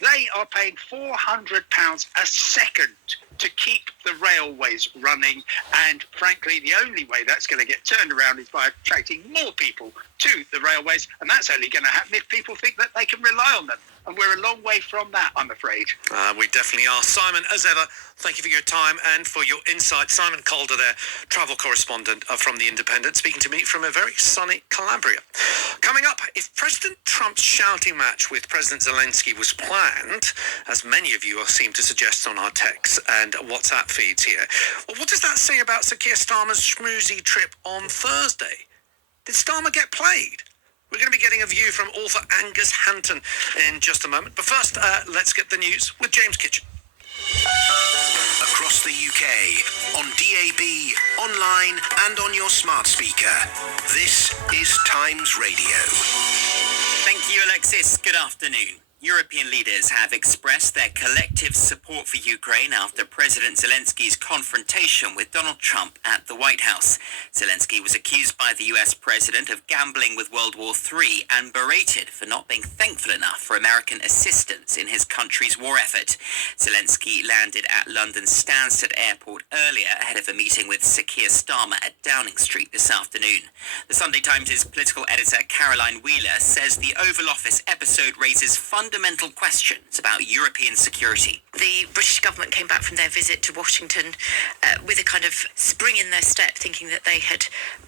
they are paying £400 a second to keep the railways running. And frankly, the only way that's going to get turned around is by attracting more people to the railways. And that's only going to happen if people think that they can rely on them. And we're a long way from that, I'm afraid. We definitely are. Simon, as ever, thank you for your time and for your insight. Simon Calder there, travel correspondent from The Independent, speaking to me from a very sunny Calabria. Coming up, if President Trump's shouting match with President Zelensky was planned, as many of you seem to suggest on our texts and WhatsApp feeds here, well, what does that say about Sir Keir Starmer's schmoozy trip on Thursday? Did Starmer get played? We're going to be getting a view from author Angus Hanton in just a moment. But first, let's get the news with James Kitchen. Across the UK, on DAB, online and on your smart speaker. This is Times Radio. Thank you, Alexis. Good afternoon. European leaders have expressed their collective support for Ukraine after President Zelensky's confrontation with Donald Trump at the White House. Zelensky was accused by the US president of gambling with World War III and berated for not being thankful enough for American assistance in his country's war effort. Zelensky landed at London's Stansted Airport earlier ahead of a meeting with Sir Keir Starmer at Downing Street this afternoon. The Sunday Times' political editor Caroline Wheeler says the Oval Office episode raises fundamental questions about European security. The British government came back from their visit to Washington with a kind of spring in their step, thinking that they had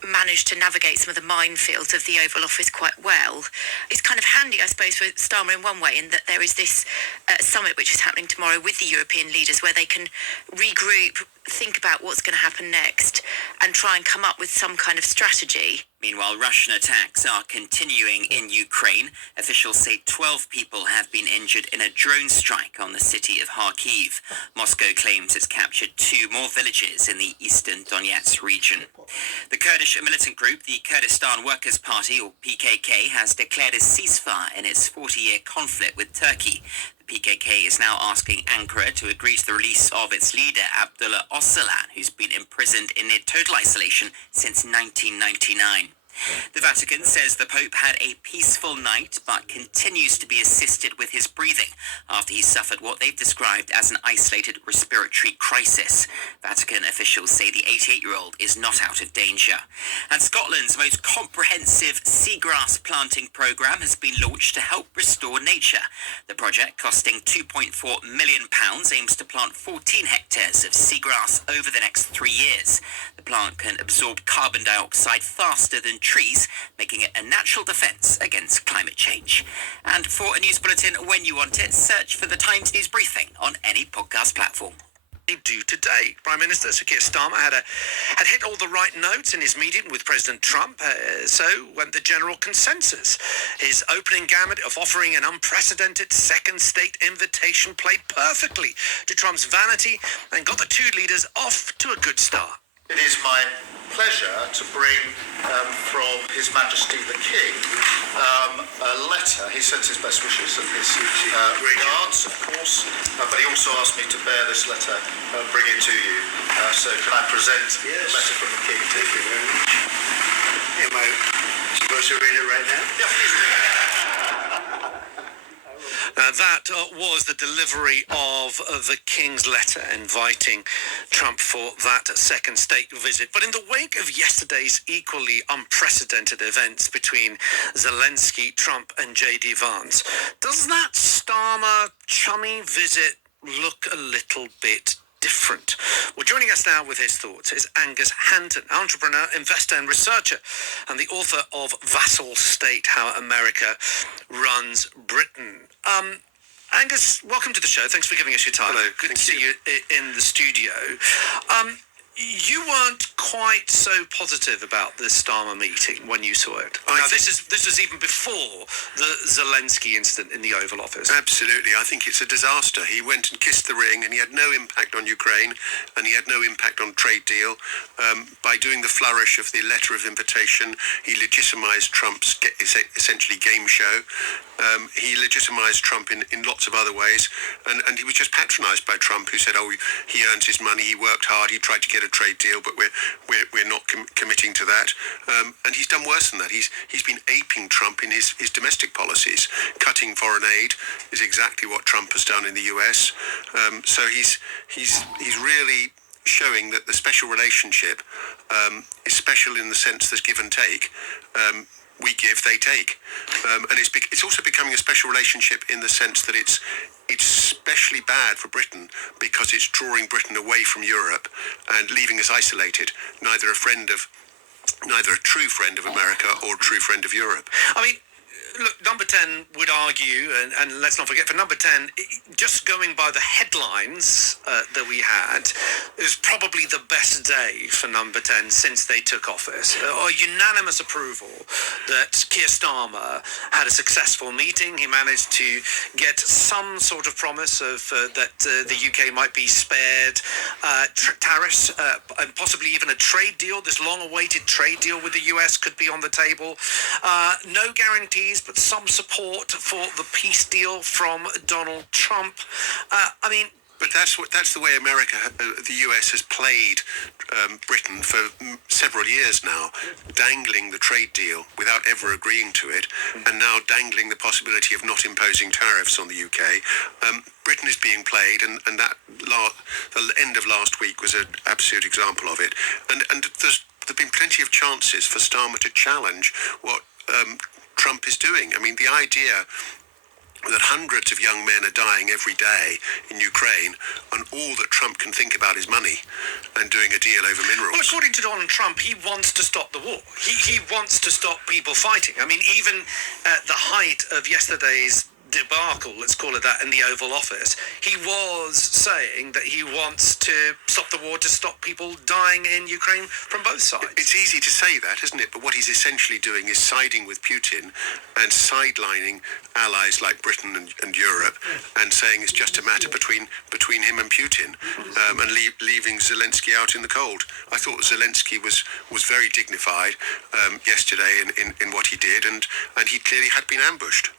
managed to navigate some of the minefields of the Oval Office quite well. It's kind of handy, I suppose, for Starmer in one way, in that there is this summit which is happening tomorrow with the European leaders where they can regroup, think about what's going to happen next and try and come up with some kind of strategy. Meanwhile, Russian attacks are continuing in Ukraine. Officials say 12 people have been injured in a drone strike on the city of Kharkiv. Moscow claims it's captured 2 more villages in the eastern Donetsk region. The Kurdish militant group, the Kurdistan Workers' Party, or PKK, has declared a ceasefire in its 40-year conflict with Turkey. The PKK is now asking Ankara to agree to the release of its leader, Abdullah Öcalan, who's been imprisoned in near total isolation since 1999. The Vatican says the Pope had a peaceful night but continues to be assisted with his breathing after he suffered what they've described as an isolated respiratory crisis. Vatican officials say the 88-year-old is not out of danger. And Scotland's most comprehensive seagrass planting programme has been launched to help restore nature. The project, costing £2.4 million, aims to plant 14 hectares of seagrass over the next 3 years. The plant can absorb carbon dioxide faster than trees, making it a natural defence against climate change. And for a news bulletin when you want it, search for the Times News Briefing on any podcast platform. Do today. Prime Minister Sir Keir Starmer had hit all the right notes in his meeting with President Trump. So went the general consensus. His opening gambit of offering an unprecedented second state invitation played perfectly to Trump's vanity and got the two leaders off to a good start. It is my pleasure to bring from His Majesty the King a letter. He sends his best wishes and his regards, of course, but he also asked me to bear this letter and bring it to you. So can I present the letter from the King? Thank you very much. Am I supposed to read it right now? Yeah, please do. That was the delivery of the King's letter inviting Trump for that second state visit. But in the wake of yesterday's equally unprecedented events between Zelensky, Trump and J.D. Vance, does that Starmer chummy visit look a little bit different? Well, joining us now with his thoughts is Angus Hanton, entrepreneur, investor and researcher, and the author of Vassal State, How America Runs Britain. Angus, welcome to the show. Thanks for giving us your time. Hello. Good to see you in the studio. You weren't quite so positive about the Starmer meeting when you saw it. This was even before the Zelensky incident in the Oval Office. Absolutely. I think it's a disaster. He went and kissed the ring and he had no impact on Ukraine and he had no impact on trade deal. By doing the flourish of the letter of invitation, he legitimized Trump's essentially game show. He legitimized Trump in lots of other ways. And he was just patronized by Trump, who said, he earns his money, he worked hard, he tried to get a trade deal, but we're not committing to that. And he's done worse than that. He's been aping Trump in his domestic policies. Cutting foreign aid is exactly what Trump has done in the US. So he's really showing that the special relationship is special in the sense there's give and take. We give, they take. And it's also becoming a special relationship in the sense that it's especially bad for Britain because it's drawing Britain away from Europe and leaving us isolated, neither a true friend of America or a true friend of Europe. I mean, look, number 10 would argue, and let's not forget, for number 10, just going by the headlines that we had, it was probably the best day for number 10 since they took office. Unanimous approval that Keir Starmer had a successful meeting. He managed to get some sort of promise of that the UK might be spared tariffs and possibly even a trade deal. This long-awaited trade deal with the US could be on the table. No guarantees, but some support for the peace deal from Donald Trump. But that's the way America, the US, has played Britain for several years now, dangling the trade deal without ever agreeing to it, and now dangling the possibility of not imposing tariffs on the UK. Britain is being played, and that the end of last week was an absolute example of it. And there've been plenty of chances for Starmer to challenge what Trump is doing. I mean, the idea that hundreds of young men are dying every day in Ukraine, and all that Trump can think about is money and doing a deal over minerals. Well, according to Donald Trump, he wants to stop the war. He wants to stop people fighting. I mean, even at the height of yesterday's debacle, let's call it that, in the Oval Office, he was saying that he wants to stop the war, to stop people dying in Ukraine from both sides. It's easy to say that, isn't it? But what he's essentially doing is siding with Putin and sidelining allies like Britain and Europe, and saying it's just a matter between him and Putin, and leaving Zelensky out in the cold. I thought Zelensky was very dignified yesterday in what he did, and he clearly had been ambushed.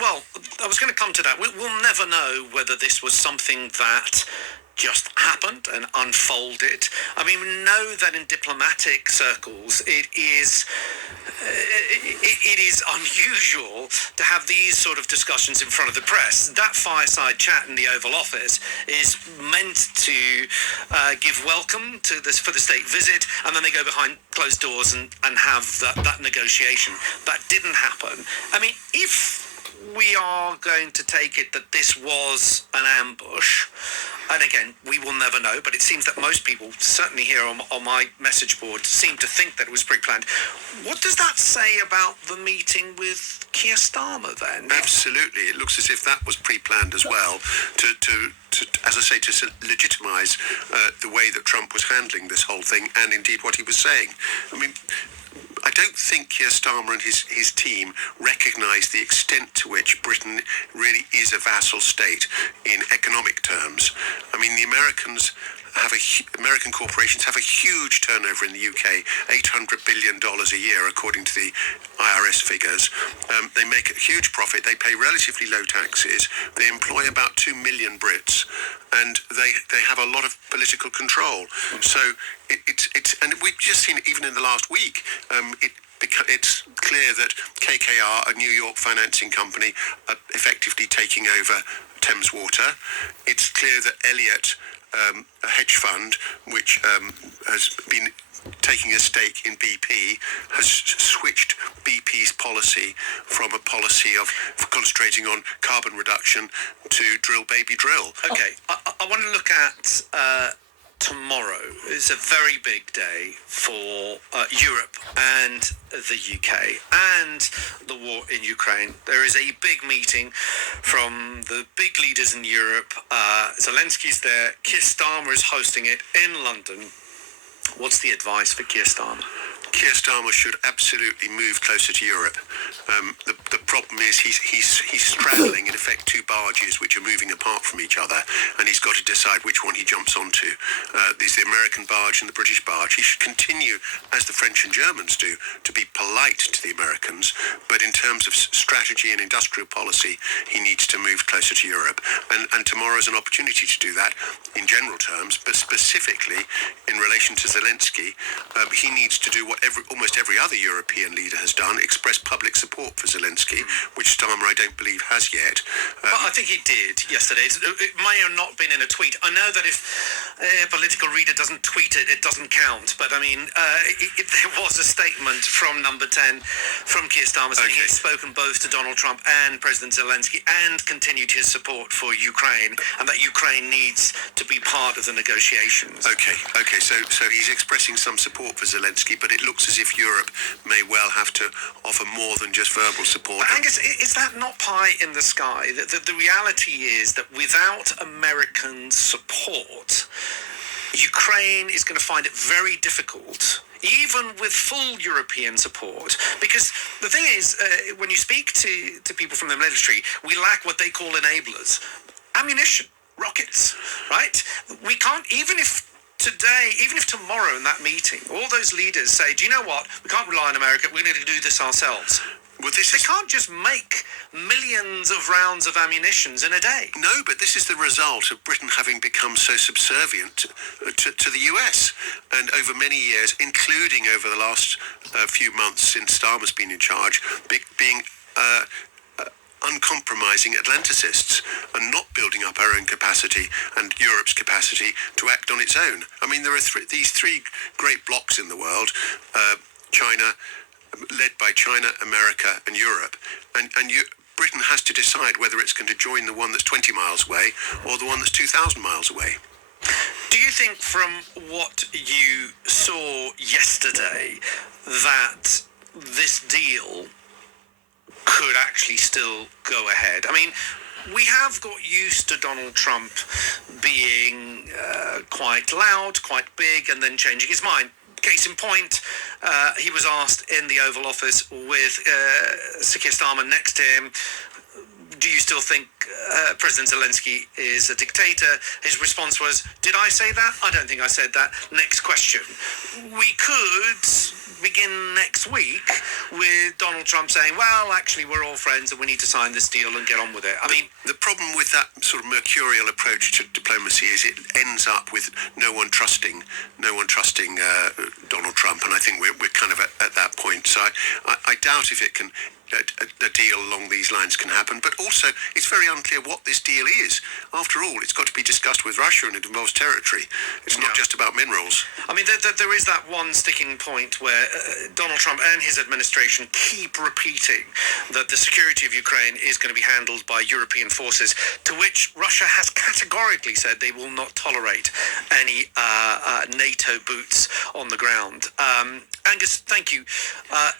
Well, I was going to come to that. We'll never know whether this was something that just happened and unfolded. I mean, we know that in diplomatic circles it is unusual to have these sort of discussions in front of the press. That fireside chat in the Oval Office is meant to give welcome to this for the state visit, and then they go behind closed doors and have that negotiation. That didn't happen. I mean, if we are going to take it that this was an ambush, and again, we will never know, but it seems that most people, certainly here on my message board, seem to think that it was pre-planned. What does that say about the meeting with Keir Starmer then? Absolutely. It looks as if that was pre-planned as well, to as I say, to legitimise the way that Trump was handling this whole thing, and indeed what he was saying. I mean, I don't think Keir Starmer and his team recognise the extent to which Britain really is a vassal state in economic terms. I mean, the Americans American corporations have a huge turnover in the UK, $800 billion a year, according to the IRS figures. They make a huge profit. They pay relatively low taxes. They employ about 2 million Brits, and they have a lot of political control. So it's and we've just seen it even in the last week. It's clear that KKR, a New York financing company, are effectively taking over Thames Water. It's clear that Elliott, a hedge fund, which has been taking a stake in BP, has switched BP's policy from a policy of concentrating on carbon reduction to drill, baby, drill. Okay, I want to look at tomorrow. Is a very big day for Europe and the UK and the war in Ukraine. There is a big meeting from the big leaders in Europe. Zelensky's there. Keir Starmer is hosting it in London. What's the advice for Keir Starmer? Keir Starmer should absolutely move closer to Europe. The problem is he's straddling, in effect, two barges which are moving apart from each other, and he's got to decide which one he jumps onto. There's the American barge and the British barge. He should continue, as the French and Germans do, to be polite to the Americans, but in terms of strategy and industrial policy, he needs to move closer to Europe. And tomorrow is an opportunity to do that in general terms, but specifically in relation to Zelensky, he needs to do what almost every other European leader has done, express public support for Zelensky, which Starmer I don't believe has yet. Well, I think he did yesterday. It may have not been in a tweet. I know that if a political reader doesn't tweet it, it doesn't count. But I mean, there was a statement from Number 10 from Keir Starmer saying he's spoken both to Donald Trump and President Zelensky and continued his support for Ukraine, and that Ukraine needs to be part of the negotiations. Okay. So he's expressing some support for Zelensky, but it looks as if Europe may well have to offer more than just verbal support. But Angus, is that not pie in the sky? The reality is that without American support, Ukraine is going to find it very difficult, even with full European support, because the thing is, when you speak to people from the military, we lack what they call enablers. Ammunition, rockets, right? We can't, even if tomorrow in that meeting, all those leaders say, do you know what? We can't rely on America. We're going to do this ourselves. Well, they can't just make millions of rounds of ammunitions in a day. No, but this is the result of Britain having become so subservient to the US. And over many years, including over the last few months since Starmer's been in charge, being uncompromising Atlanticists and not building up our own capacity and Europe's capacity to act on its own. I mean, there are these three great blocs in the world, China, led by China, America and Europe. And Britain has to decide whether it's going to join the one that's 20 miles away or the one that's 2,000 miles away. Do you think from what you saw yesterday that this deal could actually still go ahead? I mean, we have got used to Donald Trump being quite loud, quite big, and then changing his mind. Case in point, he was asked in the Oval Office with Sir Keir Starmer next to him, do you still think President Zelensky is a dictator? His response was, did I say that? I don't think I said that. Next question. We could begin next week with Donald Trump saying, well, actually, we're all friends and we need to sign this deal and get on with it. I mean, the problem with that sort of mercurial approach to diplomacy is it ends up with no one trusting Donald Trump, and I think we're kind of at that point. So I doubt if it can. A deal along these lines can happen, but also it's very unclear what this deal is. After all, it's got to be discussed with Russia and it involves territory. It's not just about minerals. I mean, there is that one sticking point where Donald Trump and his administration keep repeating that the security of Ukraine is going to be handled by European forces, to which Russia has categorically said they will not tolerate any NATO boots on the ground. Angus, thank you.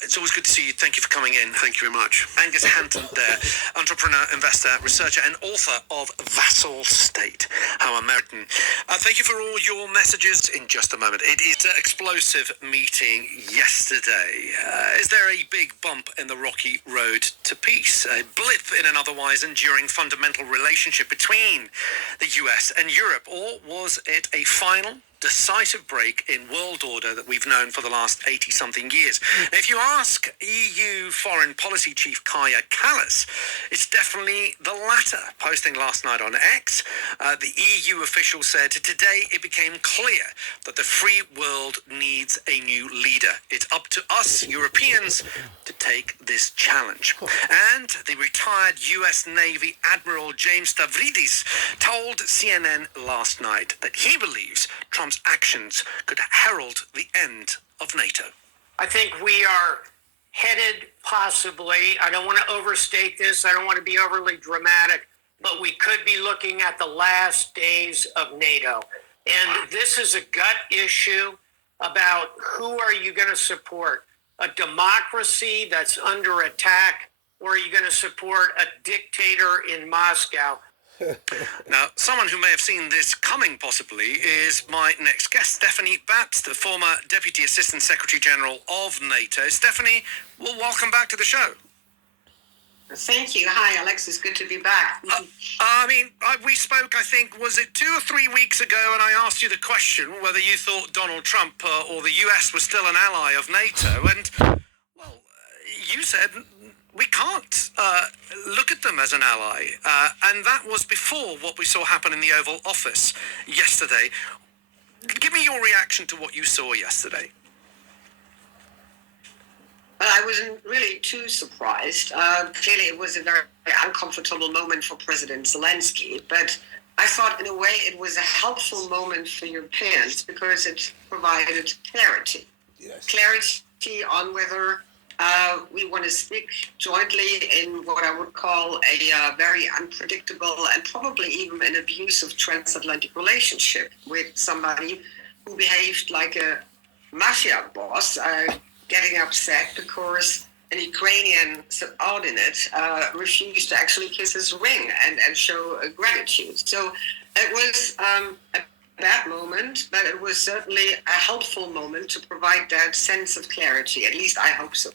It's always good to see you. Thank you for coming in. Thank you. Thank you very much. Angus Hanton there, entrepreneur, investor, researcher and author of Vassal State, How American. Thank you for all your messages in just a moment. It is an explosive meeting yesterday. Is there a big bump in the rocky road to peace? A blip in an otherwise enduring fundamental relationship between the US and Europe? Or was it a final decisive break in world order that we've known for the last 80-something years? Now, if you ask EU Foreign Policy Chief Kaja Kallas, it's definitely the latter. Posting last night on X, the EU official said, today it became clear that the free world needs a new leader. It's up to us, Europeans, to take this challenge. And the retired US Navy Admiral James Stavridis told CNN last night that he believes Trump's actions could herald the end of NATO. I think we are headed possibly, I don't want to overstate this, I don't want to be overly dramatic, but we could be looking at the last days of NATO. And this is a gut issue about who are you going to support? A democracy that's under attack, or are you going to support a dictator in Moscow? Now, someone who may have seen this coming possibly is my next guest, Stephanie Babst, the former Deputy Assistant Secretary General of NATO. Stephanie, well, welcome back to the show. Thank you. Hi, Alexis. Good to be back. We spoke, I think, was it 2 or 3 weeks ago, and I asked you the question whether you thought Donald Trump or the US was still an ally of NATO, and, well, you said we can't look at them as an ally. And that was before what we saw happen in the Oval Office yesterday. Give me your reaction to what you saw yesterday. Well, I wasn't really too surprised. Clearly, it was a very uncomfortable moment for President Zelensky, but I thought in a way it was a helpful moment for Europeans because it provided clarity. Yes. Clarity on whether we want to stick jointly in what I would call a very unpredictable and probably even an abusive transatlantic relationship with somebody who behaved like a mafia boss, getting upset because an Ukrainian subordinate refused to actually kiss his ring and show gratitude. So it was a bad moment, but it was certainly a helpful moment to provide that sense of clarity. At least I hope so.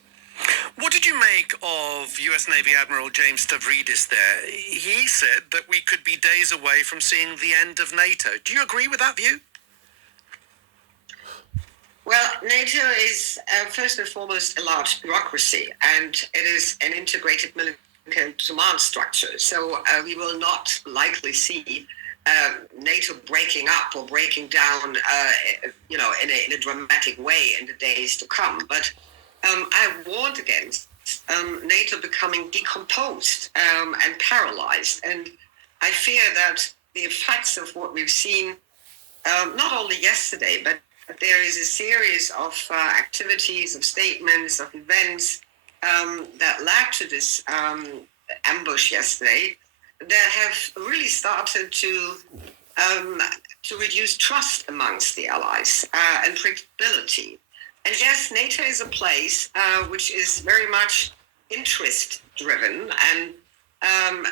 What did you make of US Navy Admiral James Stavridis there? He said that we could be days away from seeing the end of NATO. Do you agree with that view? Well, NATO is first and foremost a large bureaucracy, and it is an integrated military command structure. So we will not likely see NATO breaking up or breaking down, in a dramatic way in the days to come. But I warned against NATO becoming decomposed and paralyzed. And I fear that the effects of what we've seen, not only yesterday, but there is a series of activities, of statements, of events that led to this ambush yesterday that have really started to reduce trust amongst the allies and predictability. And yes, NATO is a place which is very much interest-driven, and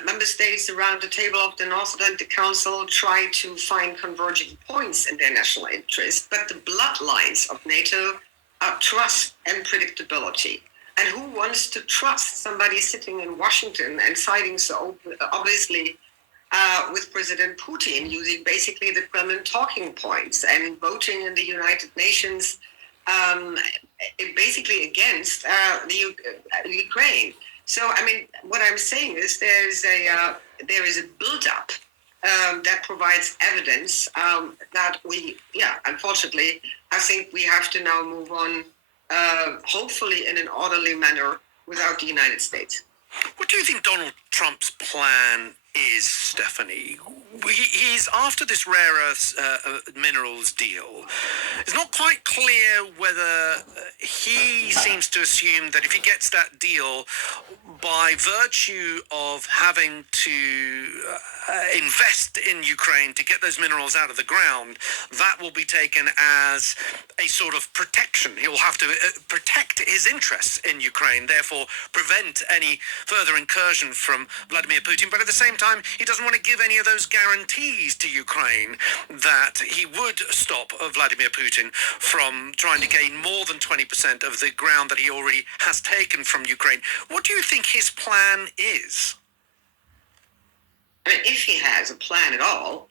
member states around the table of the North Atlantic Council try to find converging points in their national interest. But the bloodlines of NATO are trust and predictability. And who wants to trust somebody sitting in Washington and siding so obviously with President Putin, using basically the Kremlin talking points and voting in the United Nations basically against the Ukraine? So, I mean, what I'm saying is there is a build-up that provides evidence that unfortunately, I think we have to now move on, hopefully in an orderly manner without the United States. What do you think Donald Trump's plan is, Stephanie? He's after this rare earth minerals deal. It's not quite clear whether he seems to assume that if he gets that deal, by virtue of having to invest in Ukraine to get those minerals out of the ground, that will be taken as a sort of protection. He will have to protect his interests in Ukraine, therefore prevent any further incursion from Vladimir Putin. But at the same time, he doesn't want to give any of those guarantees to Ukraine that he would stop Vladimir Putin from trying to gain more than 20% of the ground that he already has taken from Ukraine. What do you think his plan is? I mean, if he has a plan at all,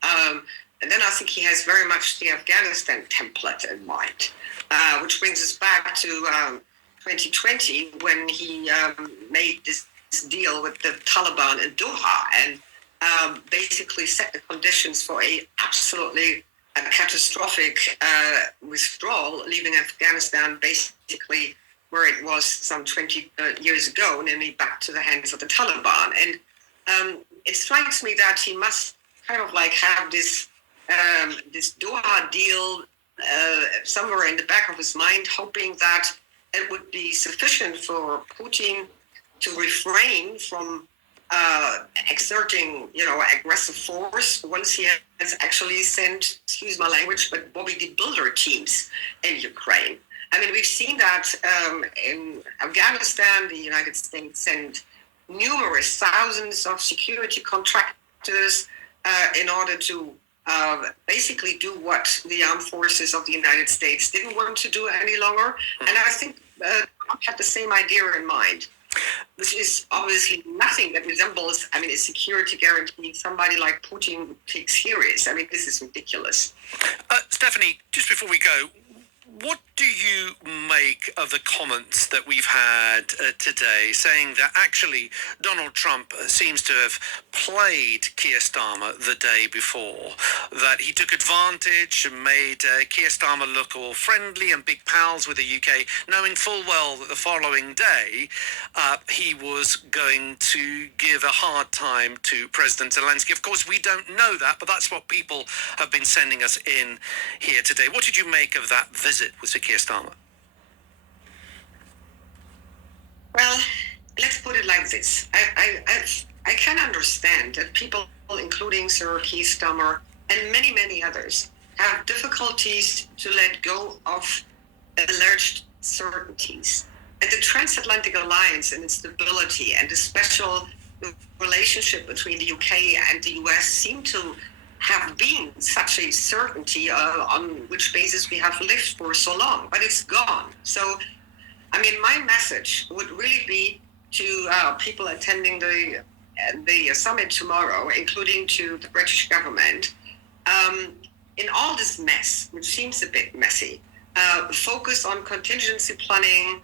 then I think he has very much the Afghanistan template in mind, which brings us back to 2020 when he made this deal with the Taliban in Doha and basically set the conditions for a absolutely catastrophic withdrawal, leaving Afghanistan basically where it was some 20 years ago, namely back to the hands of the Taliban. And it strikes me that he must kind of like have this Doha deal somewhere in the back of his mind, hoping that it would be sufficient for Putin to refrain from exerting, aggressive force once he has actually sent, excuse my language, but Bobby the Builder teams in Ukraine. I mean, we've seen that in Afghanistan, the United States sent numerous thousands of security contractors in order to basically do what the armed forces of the United States didn't want to do any longer. And I think Trump had the same idea in mind, which is obviously nothing that resembles, a security guarantee somebody like Putin would take serious. I mean, this is ridiculous. Stephanie, just before we go, what do you make of the comments that we've had today saying that actually Donald Trump seems to have played Keir Starmer the day before, that he took advantage and made Keir Starmer look all friendly and big pals with the UK, knowing full well that the following day he was going to give a hard time to President Zelensky? Of course, we don't know that, but that's what people have been sending us in here today. What did you make of that visit with Sir Keir Starmer? Well, let's put it like this. I can understand that people, including Sir Keir Starmer and many, many others, have difficulties to let go of alleged certainties. And the transatlantic alliance and its stability and the special relationship between the UK and the US seem to have been such a certainty on which basis we have lived for so long, but it's gone. So, my message would really be to people attending the summit tomorrow, including to the British government, in all this mess, which seems a bit messy, focus on contingency planning,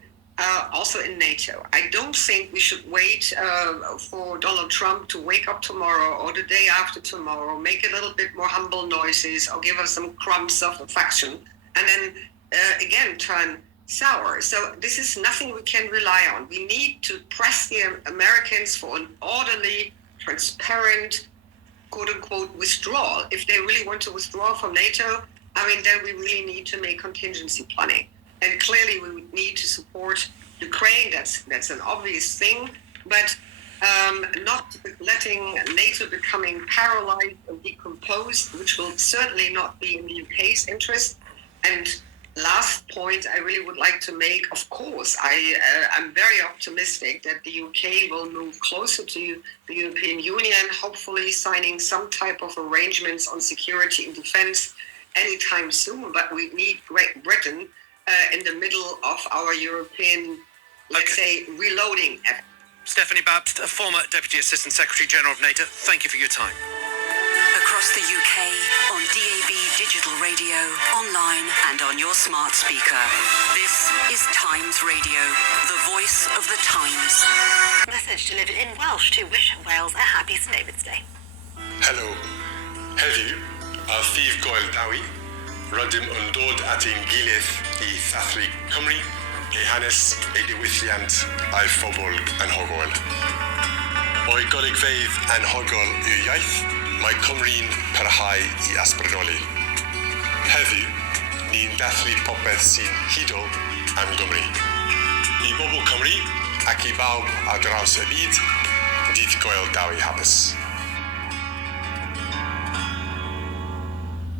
also in NATO. I don't think we should wait for Donald Trump to wake up tomorrow or the day after tomorrow, make a little bit more humble noises or give us some crumbs of affection, and then again turn sour. So this is nothing we can rely on. We need to press the Americans for an orderly, transparent, quote-unquote, withdrawal. If they really want to withdraw from NATO, then we really need to make contingency planning. And clearly we would need to support Ukraine. That's an obvious thing. But not letting NATO becoming paralyzed and decomposed, which will certainly not be in the UK's interest. And last point I really would like to make, of course, I'm very optimistic that the UK will move closer to the European Union, hopefully signing some type of arrangements on security and defense anytime soon. But we need Great Britain in the middle of our European, let's say, reloading effort. Stephanie Babst, a former Deputy Assistant Secretary General of NATO, thank you for your time. Across the UK, on DAB digital radio, online and on your smart speaker. This is Times Radio, the voice of the times. Message delivered in Welsh to wish Wales a happy St David's Day. Hello. Heddiw, a Thif Goel Dawi, rydym yn dod at ein gilydd I Thathru Cymru, eu hanes, eu diwylliant a'i phobl anhygoel. O'i golygfeydd anhygoel i'w iaith, mae Cymru'n parhau I ysbrydoli. Heddiw, ni'n dathlu popeth sy'n hudol am Gymru. I bobl Cymru ac I bawb ar draws y byd, dydd Goel Dawi hapus.